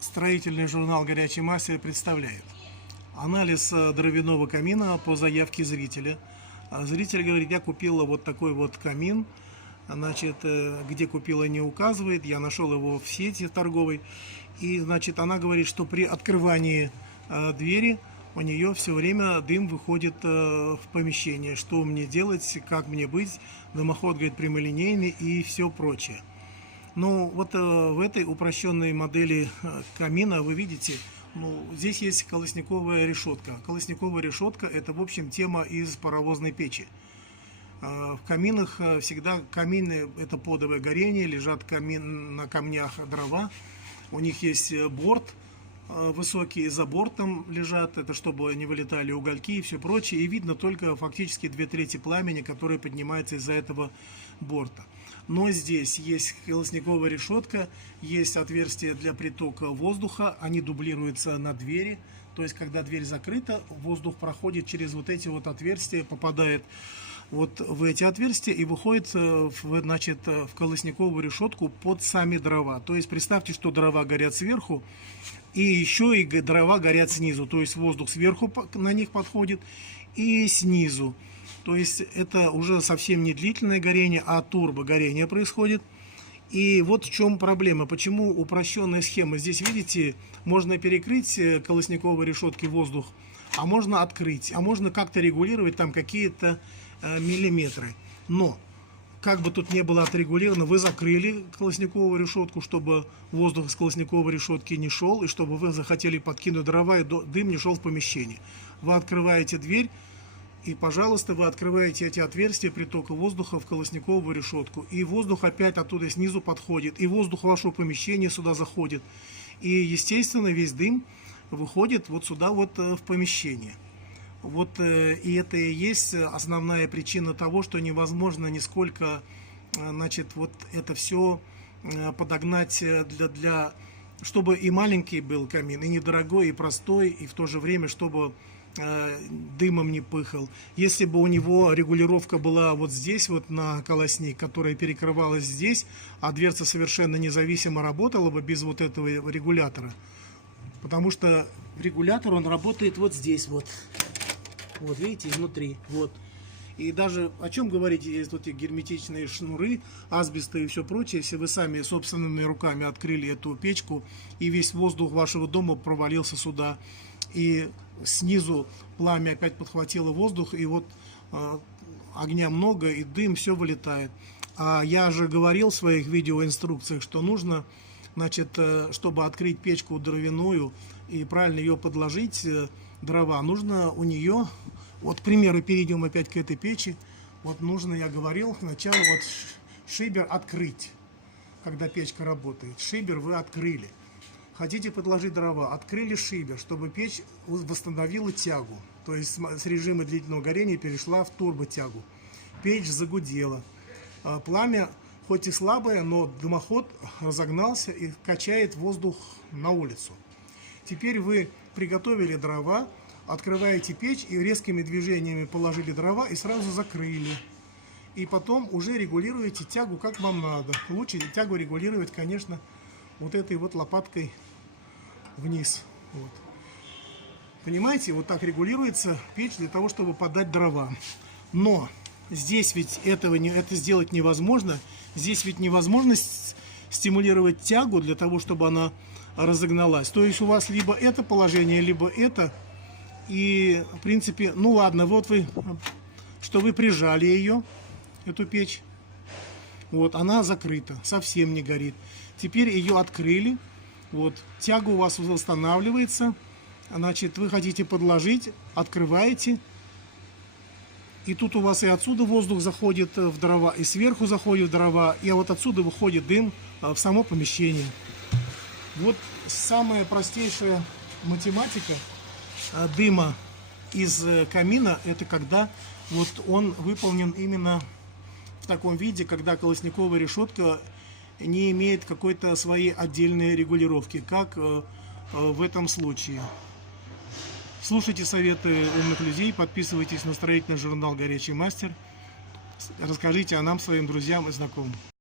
Строительный журнал «Горячий мастер» представляет анализ дровяного камина по заявке зрителя. Зритель говорит: я купила вот такой вот камин. Значит, где купила, не указывает. Я нашел его в сети торговой. И, значит, она говорит, что при открывании двери у нее все время дым выходит в помещение. Что мне делать, как мне быть? Дымоход, говорит, прямолинейный и все прочее. Ну, вот в этой упрощенной модели камина вы видите, здесь есть колосниковая решетка. Колосниковая решетка – это, в общем, тема из паровозной печи. В каминах всегда камины – это подовое горение, лежат на камнях дрова. У них есть борт высокий, за бортом лежат, это чтобы не вылетали угольки и все прочее. И видно только фактически 2/3 пламени, которое поднимается из-за этого борта. Но здесь есть колосниковая решетка, есть отверстие для притока воздуха, они дублируются на двери. То есть, когда дверь закрыта, воздух проходит через вот эти вот отверстия, попадает вот в эти отверстия и выходит, значит, в колосниковую решетку под сами дрова. То есть, представьте, что дрова горят сверху, и еще и дрова горят снизу. То есть, воздух сверху на них подходит и снизу. То есть это уже совсем не длительное горение, а турбогорение происходит. И вот в чем проблема. Почему упрощенная схема. Здесь, видите, можно перекрыть колосниковой решетки воздух, а можно открыть, а можно как-то регулировать там какие-то миллиметры. Но, как бы тут не было отрегулировано, вы закрыли колосниковую решетку, чтобы воздух из колосниковой решетки не шел, и чтобы вы захотели подкинуть дрова, и дым не шел в помещение. Вы открываете дверь, и, пожалуйста, вы открываете эти отверстия притока воздуха в колосниковую решетку. И воздух опять оттуда снизу подходит. И воздух в ваше помещение сюда заходит. И, естественно, весь дым выходит вот сюда вот в помещение. Вот и это и есть основная причина того, что невозможно нисколько, значит, вот это все подогнать чтобы и маленький был камин, и недорогой, и простой, и в то же время, чтобы дымом не пыхал. Если бы у него регулировка была вот здесь, вот на колосник, которая перекрывалась здесь, а дверца совершенно независимо работала бы без вот этого регулятора. Потому что регулятор, он работает вот здесь вот. Вот видите, изнутри. Вот. И даже о чем говорить, есть вот эти герметичные шнуры, асбесты и все прочее. Если вы сами собственными руками открыли эту печку, и весь воздух вашего дома провалился сюда, и снизу пламя опять подхватило воздух, и вот огня много, и дым, все вылетает. А я же говорил в своих видеоинструкциях, что нужно, значит, чтобы открыть печку дровяную и правильно ее подложить, дрова, нужно у нее, вот, к примеру, перейдем опять к этой печи, вот нужно, я говорил, сначала вот шибер открыть, когда печка работает. Шибер вы открыли. Хотите подложить дрова, открыли шибер, чтобы печь восстановила тягу. То есть с режима длительного горения перешла в турботягу. Печь загудела. Пламя хоть и слабое, но дымоход разогнался и качает воздух на улицу. Теперь вы приготовили дрова, открываете печь и резкими движениями положили дрова и сразу закрыли. И потом уже регулируете тягу, как вам надо. Лучше тягу регулировать, конечно, вот этой вот лопаткой вниз. Вот. Понимаете, вот так регулируется печь для того, чтобы подать дрова. Но здесь ведь это сделать невозможно. Здесь ведь невозможно стимулировать тягу для того, чтобы она разогналась. То есть у вас либо это положение, либо это. И, в принципе, ну ладно, вот вы прижали ее, эту печь. Вот, она закрыта, совсем не горит. Теперь ее открыли. Вот, тяга у вас восстанавливается. Значит, вы хотите подложить, открываете. И тут у вас и отсюда воздух заходит в дрова, и сверху заходит в дрова, и вот отсюда выходит дым в само помещение. Вот самая простейшая математика дыма из камина, это когда вот он выполнен именно в таком виде, когда колосниковая решетка не имеет какой-то своей отдельной регулировки, как в этом случае. Слушайте советы умных людей, подписывайтесь на строительный журнал «Горячий мастер», расскажите о нам своим друзьям и знакомым.